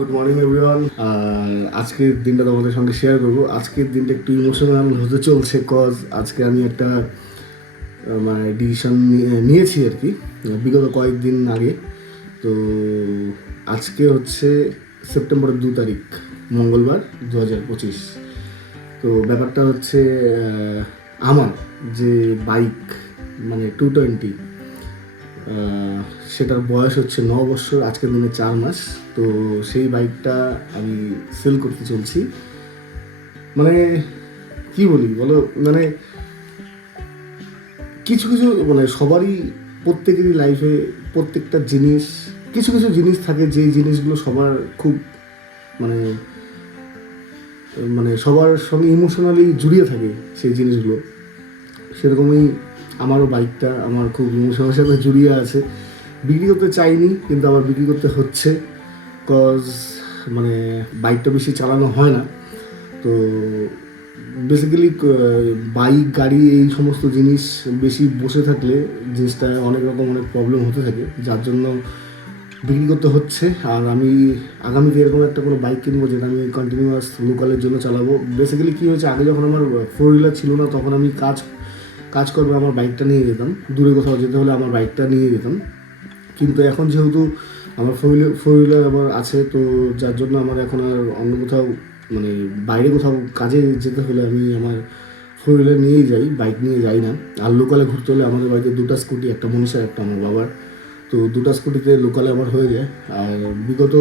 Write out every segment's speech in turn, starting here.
Good morning everyone. আজকের দিনটা তোমাদের সঙ্গে শেয়ার করবো। আজকের দিনটা একটু ইমোশনাল হতে চলছে, কজ আজকে আমি একটা মানে ডিসিশন নিয়েছি আর কি, বিগত কয়েকদিন আগে। তো আজকে হচ্ছে সেপ্টেম্বরের 2 তারিখ, মঙ্গলবার 2025। তো ব্যাপারটা হচ্ছে আমার যে বাইক মানে 220, সেটার বয়স হচ্ছে 9 বছর, আজকের দিনে 4 মাস। তো সেই বাইকটা আমি সেল করতে চলছি। মানে কি বলি বলো, মানে কিছু কিছু মানে সবারই প্রত্যেকেরই লাইফে প্রত্যেকটা জিনিস, কিছু কিছু জিনিস থাকে যেই জিনিসগুলো সবার খুব মানে মানে সবার সঙ্গে ইমোশনালি জড়িয়ে থাকে সেই জিনিসগুলো। সেরকমই আমারও বাইকটা আমার খুব ইমোশনের সাথে জড়িয়ে আছে। বিক্রি করতে চাইনি, কিন্তু আবার বিক্রি করতে হচ্ছে, কজ মানে বাইকটা বেশি চালানো হয় না। তো বেসিক্যালি বাইক গাড়ি এই সমস্ত জিনিস বেশি বসে থাকলে জিনিসটা অনেক রকম অনেক প্রবলেম হতে থাকে, যার জন্য বিক্রি করতে হচ্ছে। আর আমি আগামীতে এরকম একটা কোনো বাইক কিনবো যেটা আমি কন্টিনিউয়াস লোকালের জন্য চালাবো। বেসিক্যালি কী হয়েছে, আগে যখন আমার 4 হুইলার ছিল না, তখন আমি কাজ করবে আমার বাইকটা নিয়ে যেতাম, দূরে কোথাও যেতে হলে আমার বাইকটা নিয়ে যেতাম। কিন্তু এখন যেহেতু আমার 4 হুইলার আমার আছে, তো যার জন্য আমার এখন আর অন্য কোথাও মানে বাইরে কোথাও কাজে যেতে হলে আমি আমার 4 হুইলার নিয়েই যাই, বাইক নিয়ে যাই না। আর লোকালে ঘুরতে হলে আমাদের বাড়িতে 2টা স্কুটি, একটা মনীষার একটা আমার বাবার, তো 2টা স্কুটিতে লোকালে আমার হয়ে যায়। আর বিগত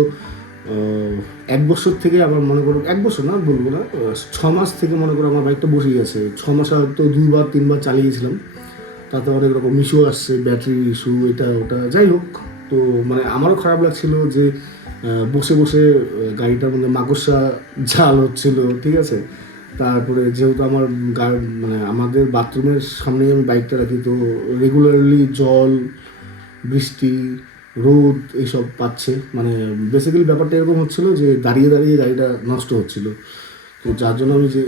1 বছর থেকে আমার মনে করো, 1 বছর না বলবো না, 6 মাস থেকে মনে করো আমার বাইকটা বসেই আছে। 6 মাস হয়তো 2-3বার চালিয়েছিলাম, তাতে অনেক রকম ইস্যু আসছে, ব্যাটারি ইস্যু, এটা ওটা, যাই হোক। তো মানে আমারও খারাপ লাগছিল যে বসে বসে গাড়িটার মধ্যে মাকড়সা জাল হচ্ছিল, ঠিক আছে। তারপরে যেহেতু আমার মানে আমাদের বাথরুমের সামনেই আমি বাইকটা রাখি, তো রেগুলারলি জল, বৃষ্টি, রোদ এইসব পাচ্ছে। মানে বেসিক্যালি ব্যাপারটা এরকম হচ্ছিল যে দাঁড়িয়ে দাঁড়িয়ে গাড়িটা নষ্ট হচ্ছিল। তো যার জন্য আমি যে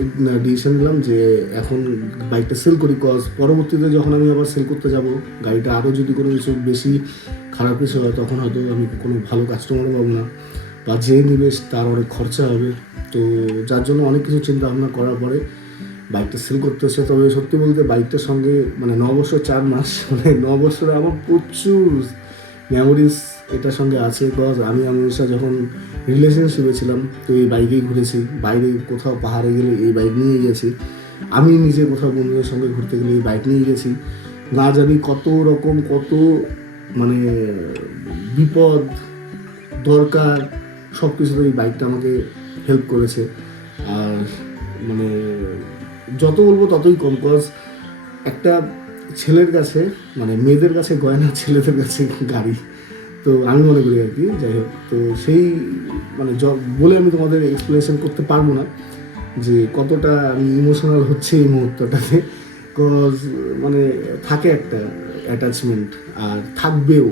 ডিসিশন নিলাম যে এখন বাইকটা সেল করি, কজ পরবর্তীতে যখন আমি আবার সেল করতে যাব, গাড়িটা আরও যদি কোনো কিছু বেশি খারাপ কিছু হয়, তখন হয়তো আমি কোনো ভালো কাস্টমারও পাবো না, বা যে নিবেশ তার অনেক খরচা হবে। তো যার জন্য অনেক কিছু চিন্তা ভাবনা করার পরে বাইকটা সেল করতে হচ্ছে। তবে সত্যি বলতে বাইকটার সঙ্গে মানে 9 বছর 4 মাস, মানে 9 বছরে আমার প্রচুর মেমোরিজ এটার সঙ্গে আছে। বিকজ আমি আমার সাথে যখন রিলেশনশিপে ছিলাম, তো এই বাইকেই ঘুরেছি, বাইরে কোথাও পাহাড়ে গেলে এই বাইক নিয়ে গেছি, আমি নিজে কোথাও বন্ধুদের সঙ্গে ঘুরতে গেলে এই বাইক নিয়ে গেছি। না জানি কত রকম কত মানে বিপদ দরকার, সব কিছুতে এই বাইকটা আমাকে হেল্প করেছে। আর মানে যত বলবো ততই কম, কজ একটা ছেলের কাছে মানে মেয়েদের কাছে গয়না, ছেলেদের কাছে গাড়ি, তো আমি মনে করি আর কি। যাই হোক, তো সেই মানে বলে আমি তোমাদের এক্সপ্লেনেশন করতে পারবো না যে কতটা আমি ইমোশনাল হচ্ছে এই মুহূর্তটাতে। কজ মানে থাকে একটা অ্যাটাচমেন্ট, আর থাকবেও।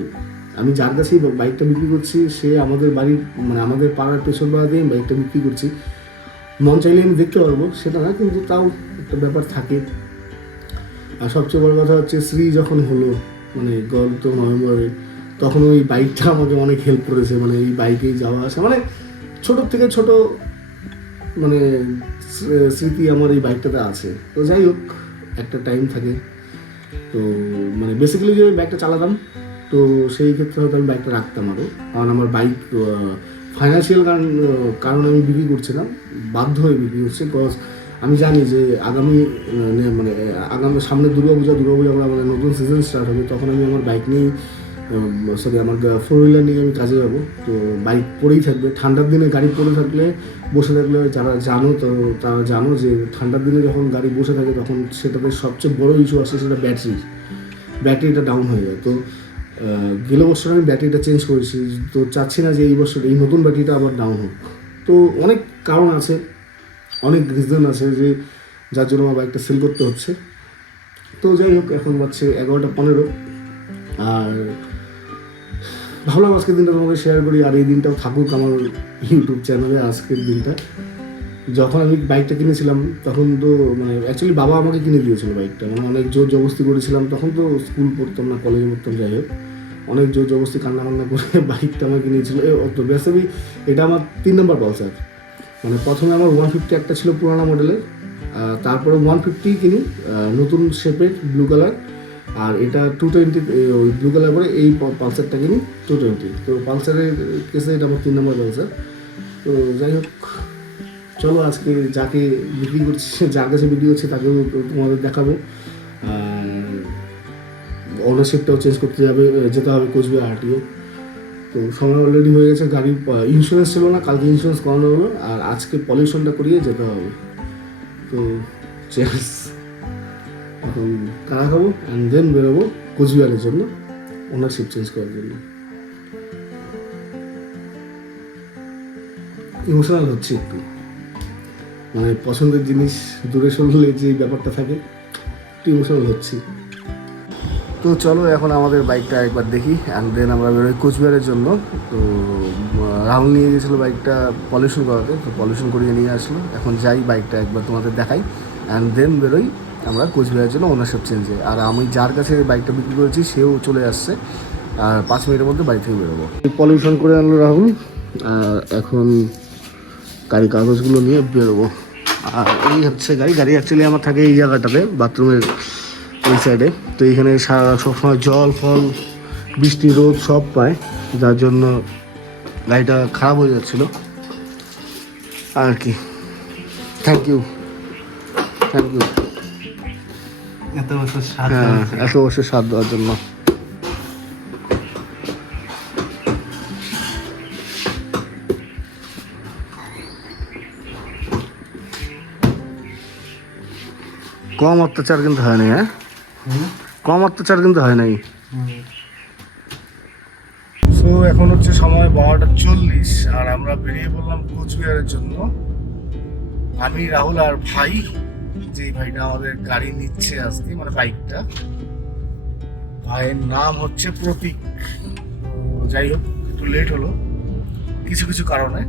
আমি যার কাছেই বাইকটা বিক্রি করছি, সে আমাদের বাড়ির মানে আমাদের পাড়ার পেছন পাড়াতেই আমি বাইকটা বিক্রি করছি। মন চাইলে আমি দেখতে পারবো সেটা না, কিন্তু তাও একটা ব্যাপার থাকে। আর সবচেয়ে বড় কথা হচ্ছে শ্রী যখন হলো মানে গত নভেম্বরে, তখন ওই বাইকটা আমাকে অনেক হেল্প করেছে। মানে এই বাইকেই যাওয়া আসা, মানে ছোটোর থেকে ছোট মানে স্মৃতি আমার এই বাইকটাতে আছে। তো যাই হোক, একটা টাইম থাকে। তো মানে বেসিক্যালি যে বাইকটা চালাতাম, তো সেই ক্ষেত্রে হয়তো আমি বাইকটা রাখতাম আরও, কারণ আমার বাইক ফাইন্যান্সিয়াল কারণে আমি বিক্রি করছিলাম, বাধ্য হয়ে বিক্রি করছি। বিকজ আমি জানি যে আগামী সামনে দুর্গাপূজা করে আমাদের নতুন সিজন স্টার্ট হবে, তখন আমি আমার বাইক নিয়েই আমার 4 হুইলার নিয়ে আমি কাজে যাবো। তো বাইক পড়েই থাকবে, ঠান্ডার দিনে গাড়ি পড়ে থাকলে, বসে থাকলে, যারা জানো তো তারা জানো যে ঠান্ডার দিনে যখন গাড়ি বসে থাকে তখন সেটাতে সবচেয়ে বড় ইস্যু আসে, সেটা ব্যাটারিটা ডাউন হয়ে যায়। তো গেলো বছর আমি ব্যাটারিটা চেঞ্জ করেছি, তো চাচ্ছি না যে এই বছর এই নতুন ব্যাটারিটা আবার ডাউন হোক। তো অনেক কারণ আছে, অনেক রিজন আছে যে যার জন্য আমার বাইকটা সেল করতে হচ্ছে। তো যাই হোক, এখন বাজছে 11টা 15। আর ভাবলাম আজকের দিনটা তোমাদের শেয়ার করি, আর এই দিনটাও থাকুক আমার ইউটিউব চ্যানেলে। আজকের দিনটা যখন আমি বাইকটা কিনেছিলাম, তখন তো মানে অ্যাকচুয়ালি বাবা আমাকে কিনে দিয়েছিল বাইকটা, মানে অনেক জোর জবরদস্তি করেছিলাম। তখন তো স্কুল পড়তাম না, কলেজে পড়তাম, যাই হোক অনেক জোর জবরদস্তি কান্না করে বাইকটা আমাকে নিয়েছিল। তো বেসিক্যালি এটা আমার 3 নম্বর পালসার। মানে প্রথমে আমার 150 একটা ছিল পুরানো মডেলের, তারপরে 150 কিনি নতুন শেপের ব্লু কালার, আর এটা 220 ওই ব্লু কালার করে এই পালসারটা কিনি 220। তো পালসারের কেসে এটা আমার 3 নম্বর পালসার। তো যাই হোক, চলো আজকে যাকে বিক্রি করছি, যার কাছে বিক্রি হচ্ছে তাকেও তোমাদের দেখাবো। ওনারশিপটাও চেঞ্জ করতে যেতে হবে কোচবিহার আরটিও। তো সময় অলরেডি হয়ে গেছে, গাড়ির ইন্স্যুরেন্স ছিল না, কালকে ইন্স্যুরেন্স করানো হলো, আর আজকে পলিউশনটা করিয়ে যেতে হবে। তো চেস এখন কারা খাবো অ্যান্ড দেন বেরোবো কোচবিহারের জন্য ওনারশিপ চেঞ্জ করার জন্য। ইমোশনাল হচ্ছে একটু, মানে পছন্দের জিনিস দূরে সরলে যে ব্যাপারটা থাকে, একটু ইমোশনাল হচ্ছি। তো চলো এখন আমাদের বাইকটা একবার দেখি অ্যান্ড দেন আমরা বেরোই কোচবিহারের জন্য। তো রাহুল নিয়ে গিয়েছিলো বাইকটা পলিউশন করাতে, তো পলিউশন করিয়ে নিয়ে আসলো। এখন যাই বাইকটা একবার তোমাদের দেখাই অ্যান্ড দেন বেরোই আমরা কোচবিহারের জন্য ওনারশিপ চেঞ্জে। আর আমি যার কাছে বাইকটা বিক্রি করেছি সেও চলে আসছে, আর 5 মিনিটের মধ্যে বাড়ি থেকে বেরোবো। পলিউশন করে আনলো রাহুল, আর এখন গাড়ির কাগজগুলো নিয়ে বেরোবো। আর এই হচ্ছে গাড়ি অ্যাকচুয়ালি আমার থাকে এই জায়গাটাতে, বাথরুমের এই সাইডে। তো এইখানে সবসময় জল ফল বৃষ্টি রোদ সব পায়, যার জন্য গাড়িটা খারাপ হয়ে যাচ্ছিলো আর কি। থ্যাংক ইউ এত বছর এত বছর সাথ দেওয়ার জন্য। কম অত্যাচার কিন্তু হয় নাই, কম অত্যাচার কিন্তু হয় নাই। সো এখন হচ্ছে সময় 12:40, আর আমরা বেরিয়ে পড়লাম কোচবিহারের জন্য। আমি রাহুল আর ভাই, যে ভাইটা আমাদের গাড়ি নিচ্ছে আজকে, মানে বাইকটা, ভাইয়ের নাম হচ্ছে প্রতীক। তো যাই হোক, একটু লেট হলো কিছু কিছু কারণে।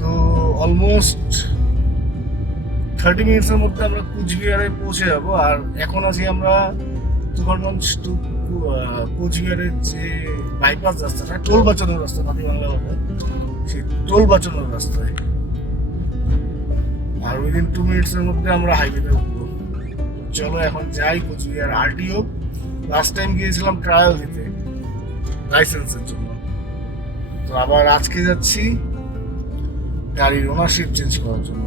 তো অলমোস্ট 30 মিনিটসের মধ্যে আমরা কোচবিহারে পৌঁছে যাবো। আর এখন আছি আমরা তুফানগঞ্জ টু কোচবিহারের যে বাইপাস রাস্তাটা, টোল বাঁচানোর রাস্তা, নাতি বাংলা কথায়, সেই টোল বাঁচানোর রাস্তায়। আর উইদিন 2 মিনিটসের মধ্যে আমরা হাইওয়েতে উঠবো। চলো এখন যাই কোচবিহার আরটিও। লাস্ট টাইম গিয়েছিলাম ট্রায়াল দিতে লাইসেন্সের জন্য, তো আবার আজকে যাচ্ছি গাড়ির ওনারশিপ চেঞ্জ করার জন্য।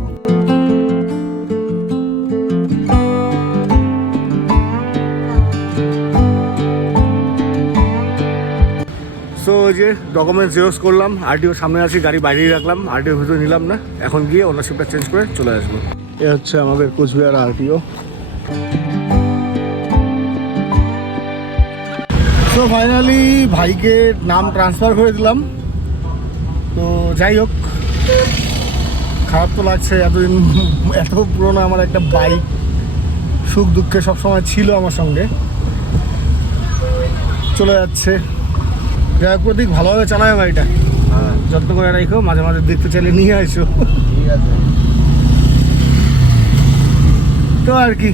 সো ওই যে ডকুমেন্টস জেরক্স করলাম, আরটিওর সামনে আছি, গাড়ি বাইরেই রাখলাম, আরটিওর ভিতরে নিলাম না। এখন গিয়ে ওনারশিপটা চেঞ্জ করে চলে আসবো। এ হচ্ছে আমাদের কোচবিহার আরটিও। সো ফাইনালি ভাইকে নাম ট্রান্সফার করে দিলাম। তো যাই হোক, খারাপ তো লাগছে, এতদিন এত পুরোনো আমার একটা বাইক, সুখ দুঃখে সবসময় ছিল আমার সঙ্গে, চলে যাচ্ছে। যাই হোক, প্রতীক ভালোভাবে চালায় গাড়িটা, যত্ন করে রাখো, মাঝে মাঝে দেখতে চাইলে নিয়ে আসো। ঠিক আছে। তো আর কি,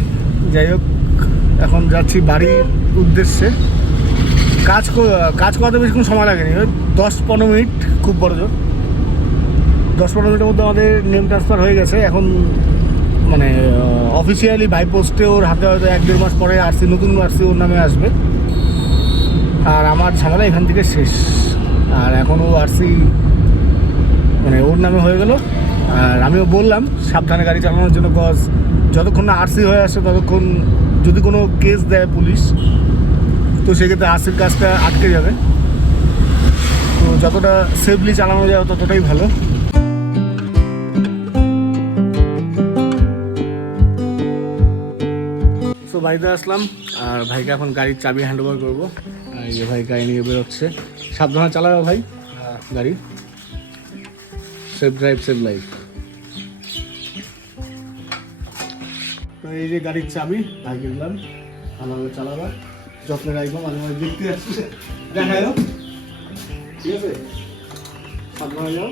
যাই হোক, এখন যাচ্ছি বাড়ির উদ্দেশ্যে। কাজ করাতে বেশিক্ষণ সময় লাগেনি, ওই 10-15 মিনিট, খুব বড় জোর 10-15 মিনিটের মধ্যে আমাদের নেম ট্রান্সফার হয়ে গেছে। এখন মানে অফিসিয়ালি বাই পোস্টে ওর হাতে হয়তো 1-1.5 মাস পরে নতুন আরসি ওর নামে আসবে। আর আমার ঝামেলা এখান থেকে শেষ। আর এখন ও আরসি মানে ওর নামে হয়ে গেল। আর আমিও বললাম সাবধানে গাড়ি চালানোর জন্য, কজ যতক্ষণ না আরসি হয়ে আসে ততক্ষণ যদি কোনো কেস দেয় পুলিশ, তো সেক্ষেত্রে আরসির কাজটা আটকে যাবে। তো যতটা সেফলি চালানো যায় ততটাই ভালো। সো বাড়িতে আসলাম, আর ভাইকে এখন গাড়ির চাবি হ্যান্ড ওভার করবো। আর এই যে ভাই গাড়ি নিয়ে বেরোচ্ছে। সাবধানে চালাবে ভাই গাড়ি, সেফ ড্রাইভ সেভ লাইফ। তো এই যে গাড়ির চাবি ভাইকে দিলাম, ভালোভাবে চালাবা, যত্নে রাখবো, মাঝে মাঝে দেখতে আসছে, দেখায় ঠিক আছে, সাবধানে যাও।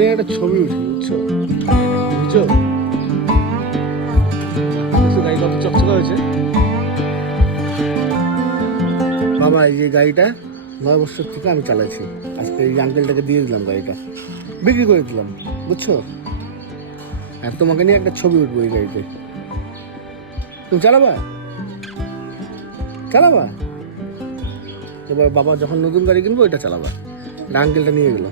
নিয়ে একটা ছবি উঠি, বুঝছো বুঝছো? গাড়ি কত চকচকা হয়েছে। বাবা এই যে গাড়িটা 9 বছর থেকে আমি চালাচ্ছি, আজকে এই আঙ্কেলটাকে দিয়ে দিলাম, গাড়িটা বিক্রি করে দিলাম, বুঝছো? আর তোমাকে নিয়ে একটা ছবি উঠবো এই গাড়িতে। তুমি চালাবা চালাবা? এবার বাবা যখন নতুন গাড়ি কিনবো এটা চালাবা। আঙ্কেলটা নিয়ে গেলো।